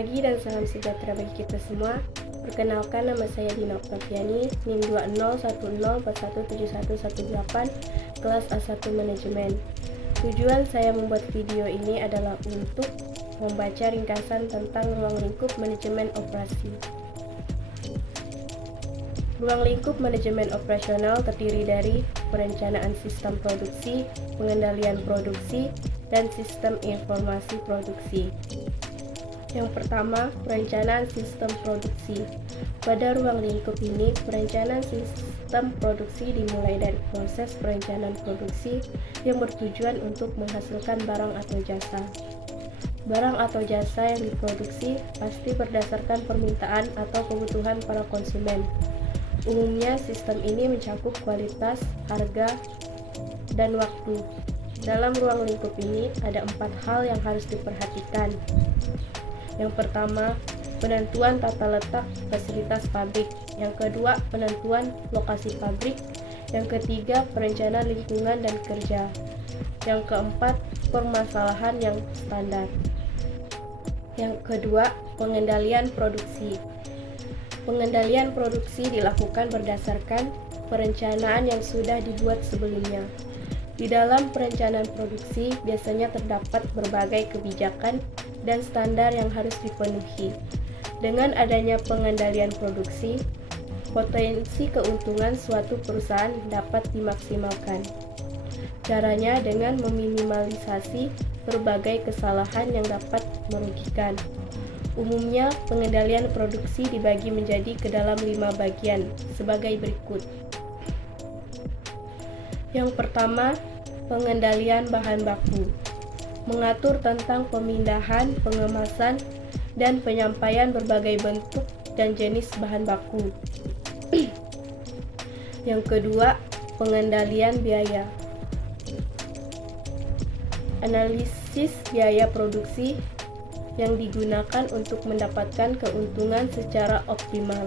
pagi dan salam sejahtera bagi kita semua. Perkenalkan, nama saya Dina Oktaviani, NIM 201041717118, kelas A1 Manajemen. Tujuan saya membuat video ini adalah untuk membaca ringkasan tentang ruang lingkup manajemen operasi. Ruang lingkup manajemen operasional terdiri dari perencanaan sistem produksi, pengendalian produksi, dan sistem informasi produksi. Yang pertama, perencanaan sistem produksi. Pada ruang lingkup ini, perencanaan sistem produksi dimulai dari proses perencanaan produksi yang bertujuan untuk menghasilkan barang atau jasa. Barang atau jasa yang diproduksi pasti berdasarkan permintaan atau kebutuhan para konsumen. Umumnya, sistem ini mencakup kualitas, harga, dan waktu. Dalam ruang lingkup ini, ada 4 hal yang harus diperhatikan. Yang pertama, penentuan tata letak fasilitas pabrik. Yang kedua, penentuan lokasi pabrik. Yang ketiga, perencanaan lingkungan dan kerja. Yang keempat, permasalahan yang standar. Yang kedua, pengendalian produksi. Pengendalian produksi dilakukan berdasarkan perencanaan yang sudah dibuat sebelumnya. Di dalam perencanaan produksi biasanya terdapat berbagai kebijakan dan standar yang harus dipenuhi. Dengan adanya pengendalian produksi, potensi keuntungan suatu perusahaan dapat dimaksimalkan. Caranya dengan meminimalisasi berbagai kesalahan yang dapat merugikan. Umumnya, pengendalian produksi dibagi menjadi ke dalam 5 bagian sebagai berikut. Yang pertama, pengendalian bahan baku. Mengatur tentang pemindahan, pengemasan, dan penyampaian berbagai bentuk dan jenis bahan baku. Yang kedua, pengendalian biaya. Analisis biaya produksi yang digunakan untuk mendapatkan keuntungan secara optimal.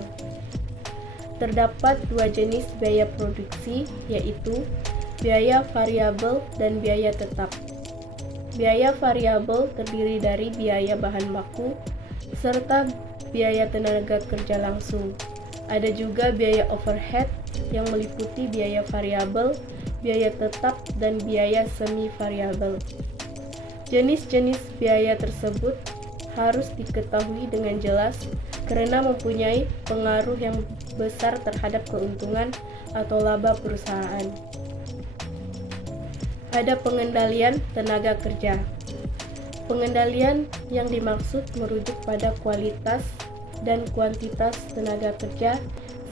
Terdapat 2 jenis biaya produksi, yaitu biaya variabel dan biaya tetap. Biaya variabel terdiri dari biaya bahan baku serta biaya tenaga kerja langsung. Ada juga biaya overhead yang meliputi biaya variabel, biaya tetap, dan biaya semi variabel. Jenis-jenis biaya tersebut harus diketahui dengan jelas karena mempunyai pengaruh yang besar terhadap keuntungan atau laba perusahaan. Ada pengendalian tenaga kerja. Pengendalian yang dimaksud merujuk pada kualitas dan kuantitas tenaga kerja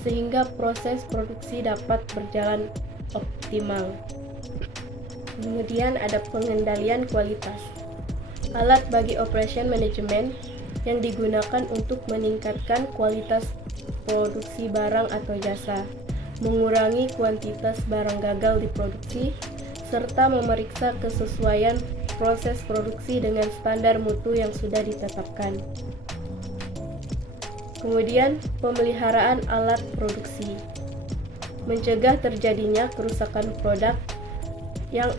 sehingga proses produksi dapat berjalan optimal. Kemudian ada pengendalian kualitas. Alat bagi operation management yang digunakan untuk meningkatkan kualitas produksi barang atau jasa, mengurangi kuantitas barang gagal diproduksi, serta memeriksa kesesuaian proses produksi dengan standar mutu yang sudah ditetapkan. Kemudian, pemeliharaan alat produksi. Mencegah terjadinya kerusakan produk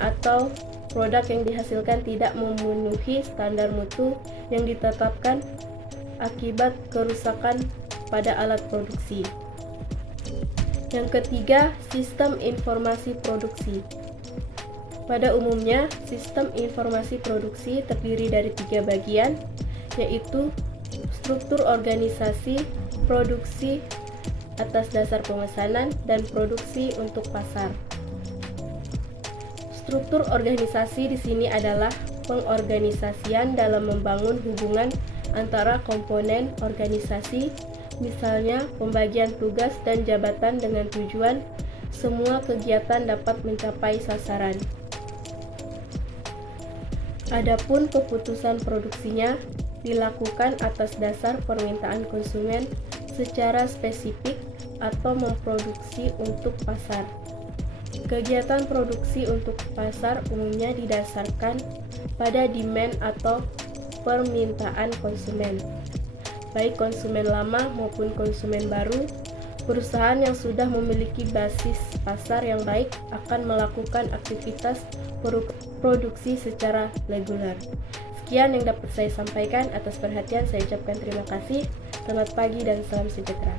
atau produk yang dihasilkan tidak memenuhi standar mutu yang ditetapkan akibat kerusakan pada alat produksi. Yang ketiga, sistem informasi produksi. Pada umumnya, sistem informasi produksi terdiri dari 3 bagian, yaitu struktur organisasi, produksi atas dasar pemesanan, dan produksi untuk pasar. Struktur organisasi di sini adalah pengorganisasian dalam membangun hubungan antara komponen organisasi, misalnya pembagian tugas dan jabatan dengan tujuan semua kegiatan dapat mencapai sasaran. Adapun keputusan produksinya dilakukan atas dasar permintaan konsumen secara spesifik atau memproduksi untuk pasar. Kegiatan produksi untuk pasar umumnya didasarkan pada demand atau permintaan konsumen, baik konsumen lama maupun konsumen baru, Perusahaan yang sudah memiliki basis pasar yang baik akan melakukan aktivitas produksi secara reguler. Sekian yang dapat saya sampaikan. Atas perhatian saya ucapkan terima kasih. Selamat pagi dan salam sejahtera.